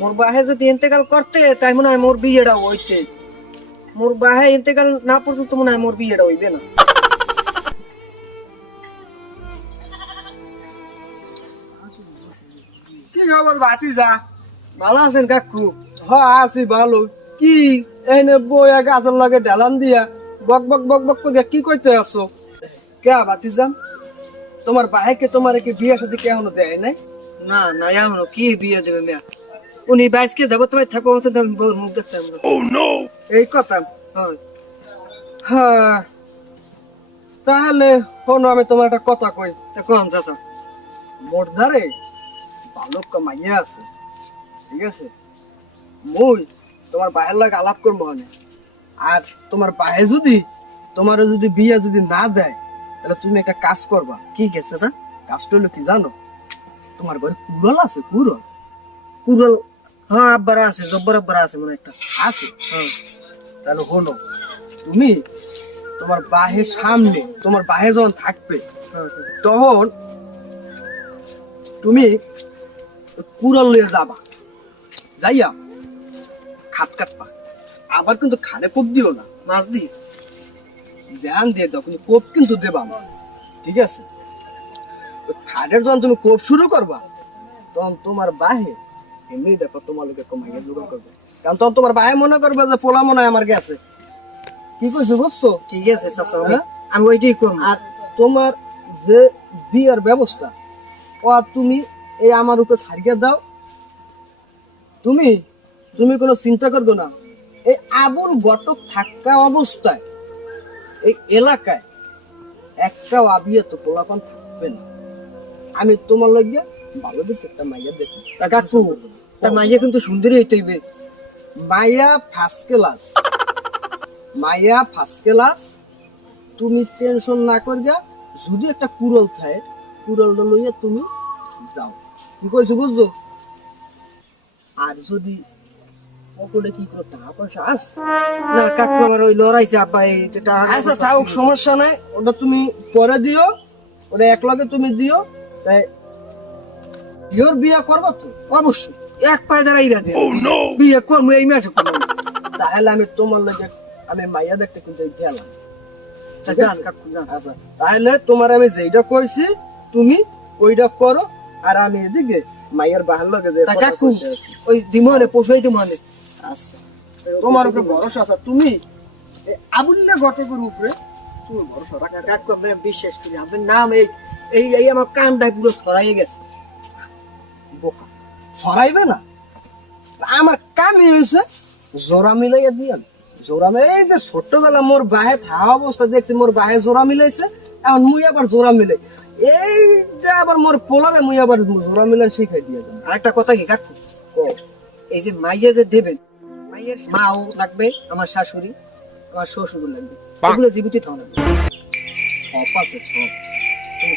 মোর বাহে যদি ইন্তেকাল করতে তাই মনে হয় মোর বিয়েটা হইতে, মোর বাহে ইন্তেকাল না পর্যন্ত মনে হয় মোর বিয়েটা হইবে না। কি খবর ভাতিজা? ভালো আছেন কাকু? আছি ভালো। কি এনে বইয়া গাছের লগে ঢালান দিয়া বক বক বক বক করে কি কইতে আছো? কে ভাতিজা, তোমার ভাইকে তোমার কি বিয়ে সাথে কে এখনো দেয় নাই? না না এমন কি বিয়ে দেবে মেয়া, উনি বাইসকে যাবো তোমায় থাকবো তো বউর মুখ দেখতাম না। এই কথা। হয়। হ্যাঁ, তাহলে শোনো, আমি তোমার একটা কথা কই। তা কোন চাচা? মোর ধারে ভালো মাইয়া আছে, ঠিক আছে? মুই তোমার ভাইয়ের লাগে আলাপ করবো মানে, আর তোমার ভাই যদি তোমার যদি বিয়ে যদি না দেয় তাহলে তুমি একটা কাজ করবা। কি গেছে চাচা? কাজটা হলো কি জানো? তোমার ঘরে কুড়াল আছে, কুড়াল কুরল? হ্যাঁ আব্বারা আছে, জব্বর আব্বারা আছে মনে একটা। আছে। হ্যাঁ তাহলে হলো, তুমি তোমার বাহের সামনে তোমার বাহে যখন থাকবে হ্যাঁ চাচা। তখন তুমি কুড়াল নিয়ে যাবা, যাইয়া খাট কাটবা। আবার কিন্তু খাড়ে কোপ দিও না, মাছ দি ধ্যান দিয়ে দাও, কিন্তু কোপ কিন্তু দেবা না, ঠিক আছে? তো খাটের যখন তুমি কোপ শুরু করবা তখন তোমার বাহে এমনি দেখো তোমার লোকে কমাইয়া জোগাড় করবে, কারণ তখন তোমার বাহে মনে করবে যে পোলা মনে হয় আমার গেছে। কি কইছো বুঝছো? ঠিক আছে চাচা, হ্যাঁ? আমি ওইটাই করবো। আর তোমার যে বিয়ের ব্যবস্থা ও তুমি এই আমার উপরে ছাড়িয়ে দাও। তুমি তুমি কোনো চিন্তা করবে না, এই আবুল গটক থাকা অবস্থায় এই এলাকায় একটাও আবিয়া তো পোলাপান থাকবে না। আমি তোমার লাগিয়া ভালো দিকে একটা মাইয়া দেখি। তা কাকু, তা মাইয়া কিন্তু সুন্দরী হইতে হইবে। মাইয়া ফার্স্ট ক্লাস, মাইয়া ফার্স্ট ক্লাস। তুমি টেনশন না করিয়া, যদি একটা কুড়াল থাকে কুড়ালটা লইয়া তুমি যাও। কি কইছো বুঝছো? আর যদি পকেটে কি করে টাকা পয়সা আছে, না কাকু আমার ওই লড়াইছে আব্বা, এটা আচ্ছা থাকুক, সমস্যা নাই, ওটা তুমি পরে দিও, ওটা এক লগে তুমি দিও। তাই ইয়োর বিয়ে করবো তো? অবশ্যই এক পায়ে দাঁড়াই রাখে বিয়ে করবো এই মাসে করবো। তাহলে আমি তোমার লাগে আমি মাইয়া দেখতে কিন্তু গেলাম। তা ঠিক যান আছে? কাকু যান। আচ্ছা, তাহলে তোমার আমি যেটা কইছি তুমি ওইটা করো, আর আমি এদিকে মাইয়ার বাহার লগে যে তা কথা কাকু কইতে আছি। ওই দিমনে পোষাই দিমনে। আচ্ছা, তোমার উপরে ভরসা আছে। তুমি এই আবুল্লা ঘটকের উপরে তুমি ভরসা রাখো। কাকু আমরা বিশ্বাস করি, আপনার নাম এই এই এই আমার কান্দায় পুরো ছড়াই গেছে। বোকা ছড়াইবে না, আমার কামই হয়েছে জোড়া মিলাইয়া দিয়ান। জোড়া এই যে ছোটবেলা মোর বাহে থাকা অবস্থা দেখছি মোর বাহে জোড়া মিলাইছে, এখন মুই আবার জোড়া মিলাই, এইটা আবার মোর পোলারে মুই আবার জোড়া মিলান শিখাই দিয়ে দেন। আর একটা কথা কি কাকু, এই যে মাইয়া যে দেবেন, মাইয়ের মাও লাগবে, আমার শাশুড়ি, আমার শ্বশুরও লাগবে, এগুলো জীবিত থাকা লাগবে। সব আছে, সব। তুমি